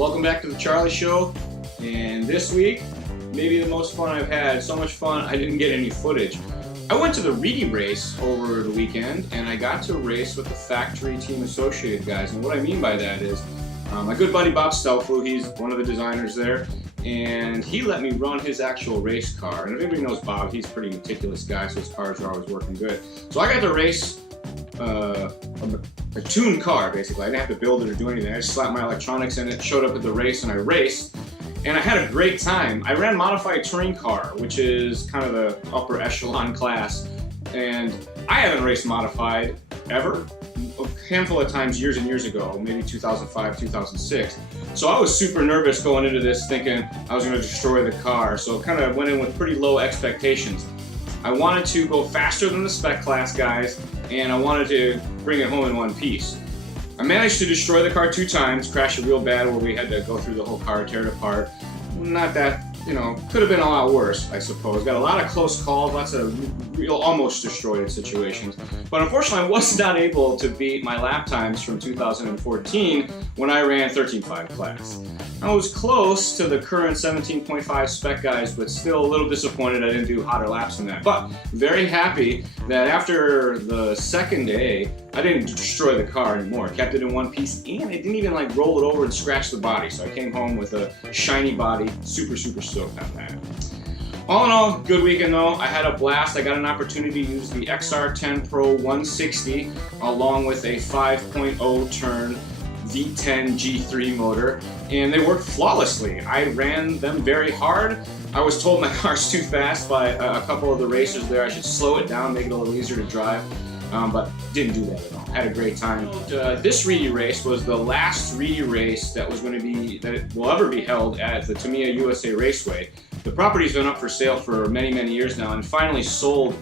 Welcome back to the Charlie Show, and this week, maybe the most fun I've had. So much fun, I didn't get any footage. I went to the Reedy Race over the weekend, and I got to race with the factory team associated guys. And what I mean by that is, my good buddy Bob Stelflew, he's one of the designers there, and he let me run his actual race car. And if anybody knows Bob, he's a pretty meticulous guy, so his cars are always working good. So I got to race a tuned car, basically. I didn't have to build it or do anything. I just slapped my electronics in it, showed up at the race, and I raced. And I had a great time. I ran modified touring car, which is kind of the upper echelon class. And I haven't raced modified ever. A handful of times years and years ago, maybe 2005, 2006. So I was super nervous going into this thinking I was going to destroy the car. So kind of went in with pretty low expectations. I wanted to go faster than the spec class guys, and I wanted to bring it home in one piece. I managed to destroy the car 2 times, crash it real bad where we had to go through the whole car, tear it apart. Not that, could have been a lot worse, I suppose. Got a lot of close calls, lots of real almost destroyed situations. But unfortunately, I was not able to beat my lap times from 2014 when I ran 13.5 class. I was close to the current 17.5 spec guys, but still a little disappointed I didn't do hotter laps than that. But very happy that after the second day, I didn't destroy the car anymore. Kept it in one piece, and I didn't even roll it over and scratch the body. So I came home with a shiny body, super stoked on that. All in all, good weekend though. I had a blast. I got an opportunity to use the XR10 Pro 160 along with a 5.0 turn V10 G3 motor, and they worked flawlessly. I ran them very hard. I was told my car's too fast by a couple of the racers there. I should slow it down, make it a little easier to drive, but didn't do that at all. Had a great time. This Reedy race was the last Reedy race that will ever be held at the Tamiya USA Raceway. The property's been up for sale for many years now, and finally sold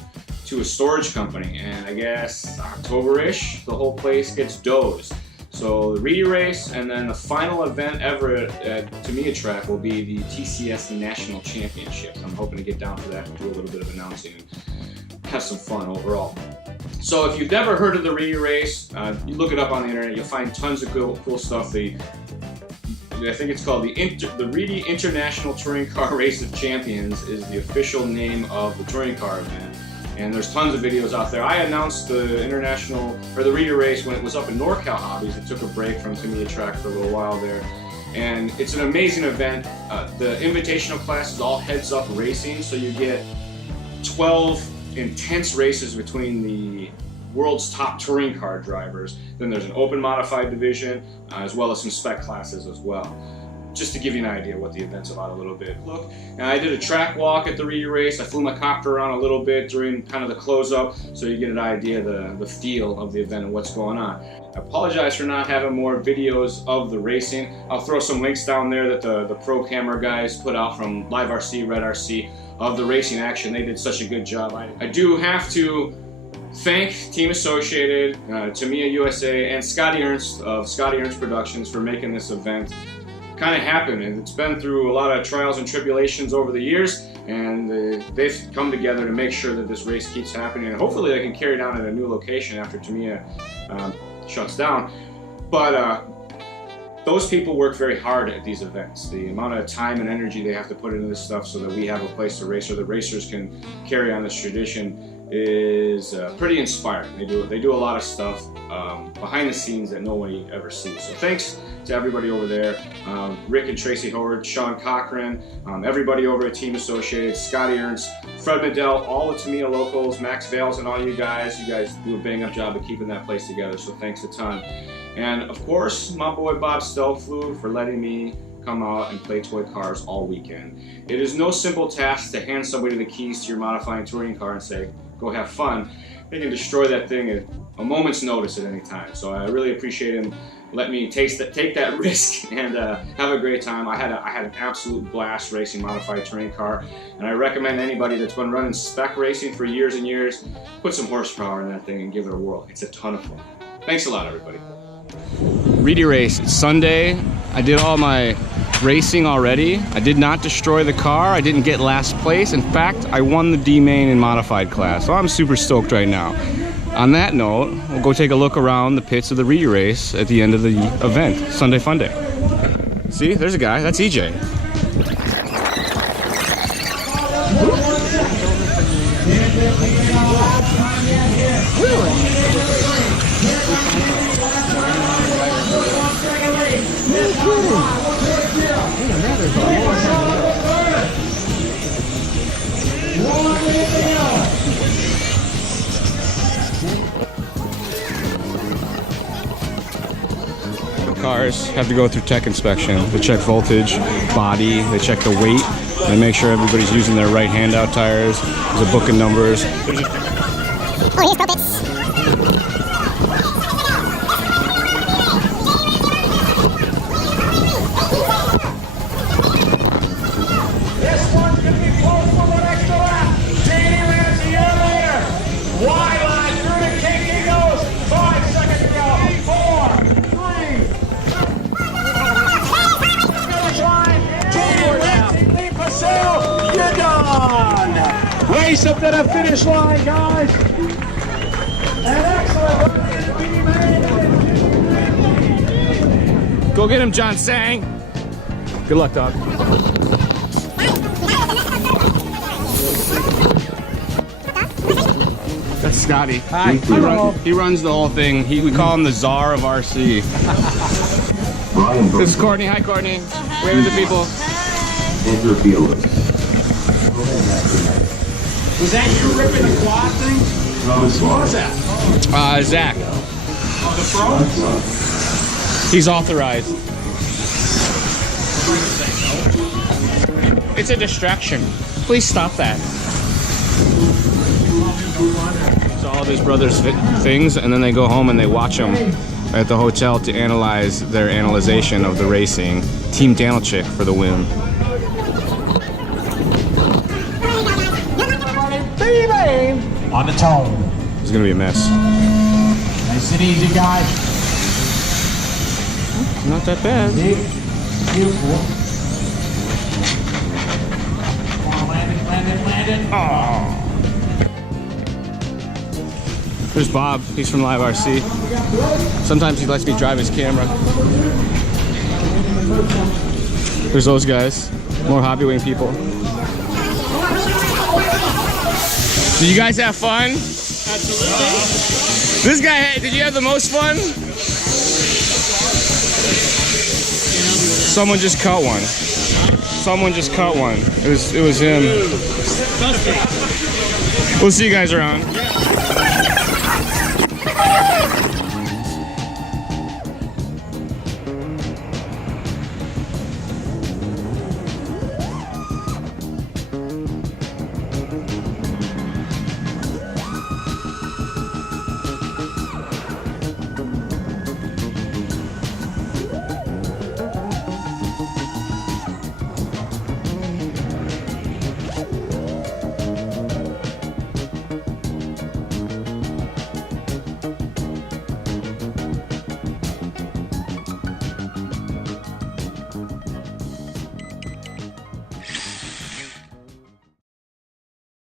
to a storage company. And I guess October-ish, the whole place gets dozed. So the Reedy race, and then the final event ever at Tamiya track will be the TCS National Championships. I'm hoping to get down for that and do a little bit of announcing and have some fun overall. So if you've never heard of the Reedy race, you look it up on the internet, you'll find tons of cool stuff. I think it's called the Reedy International Touring Car Race of Champions is the official name of the touring car event. And there's tons of videos out there. I announced the the Reedy race when it was up in NorCal Hobbies. It took a break from Tamiya track for a little while there. And it's an amazing event. The invitational class is all heads-up racing, so you get 12 intense races between the world's top touring car drivers. Then there's an open modified division, as well as some spec classes as well. Just to give you an idea what the event's about a little bit. Look, and I did a track walk at the Reedy race. I flew my copter around a little bit during kind of the close-up, so you get an idea of the feel of the event and what's going on. I apologize for not having more videos of the racing. I'll throw some links down there that the pro camera guys put out from Live RC, Red RC, of the racing action. They did such a good job. I do have to thank Team Associated, Tamiya USA, and Scotty Ernst of Scotty Ernst Productions for making this event kind of happen. And it's been through a lot of trials and tribulations over the years, and they've come together to make sure that this race keeps happening, and hopefully they can carry it down at a new location after Tamiya shuts down. But those people work very hard at these events. The amount of time and energy they have to put into this stuff so that we have a place to race, or the racers can carry on this tradition, is pretty inspiring. They do a lot of stuff behind the scenes that nobody ever sees. So thanks to everybody over there, Rick and Tracy Howard, Sean Cochran, everybody over at Team Associated, Scotty Ernst, Fred Medell, all the Tamiya locals, Max Vales, and all you guys. You guys do a bang-up job of keeping that place together, so thanks a ton. And of course, my boy Bob Stelflew for letting me come out and play toy cars all weekend. It is no simple task to hand somebody the keys to your modifying touring car and say, go have fun. They can destroy that thing at a moment's notice at any time. So I really appreciate him letting me take that risk and have a great time. I had an absolute blast racing modified touring car, and I recommend anybody that's been running spec racing for years and years, put some horsepower in that thing and give it a whirl. It's a ton of fun. Thanks a lot, everybody. Reedy race, it's Sunday. I did all my racing already. I did not destroy the car. I didn't get last place. In fact, I won the D main in modified class. So I'm super stoked right now. On that note, we'll go take a look around the pits of the Reedy race at the end of the event. Sunday Fun Day. See, there's a guy. That's EJ. Cars have to go through tech inspection. They check voltage, body, they check the weight, they make sure everybody's using their right handout tires. There's a book of numbers. Oh, here's Pro Bits. This one's going to be close for one extra lap. Danny Ramsey, you're there. Wide line through the kick. He goes. 5 seconds to go. 4, 3. Finish line. Danny Ramsey, Lee Purcell. You're done. Race up to the finish line, guys. An excellent run. We made it. Go get him, John Sang. Good luck, dog. That's Scotty. Hi. He runs the whole thing. We call him the Czar of RC. This is Courtney. Hi, Courtney. Wave to the people. Was that you ripping the quad thing? What was that? Zach. The pro? He's authorized. It's a distraction. Please stop that. It's all of his brother's things, and then they go home and they watch them at the hotel to analyze their analyzation of the racing. Team Danilchik for the win. On the tone. It's gonna be a mess. Nice and easy, guys. Not that bad. Beautiful. Land it. Oh. There's Bob. He's from Live RC. Sometimes he lets me drive his camera. There's those guys. More Hobbywing people. Did you guys have fun? Absolutely. This guy, did you have the most fun? Someone just cut one. Someone just cut one. It was him. We'll see you guys around.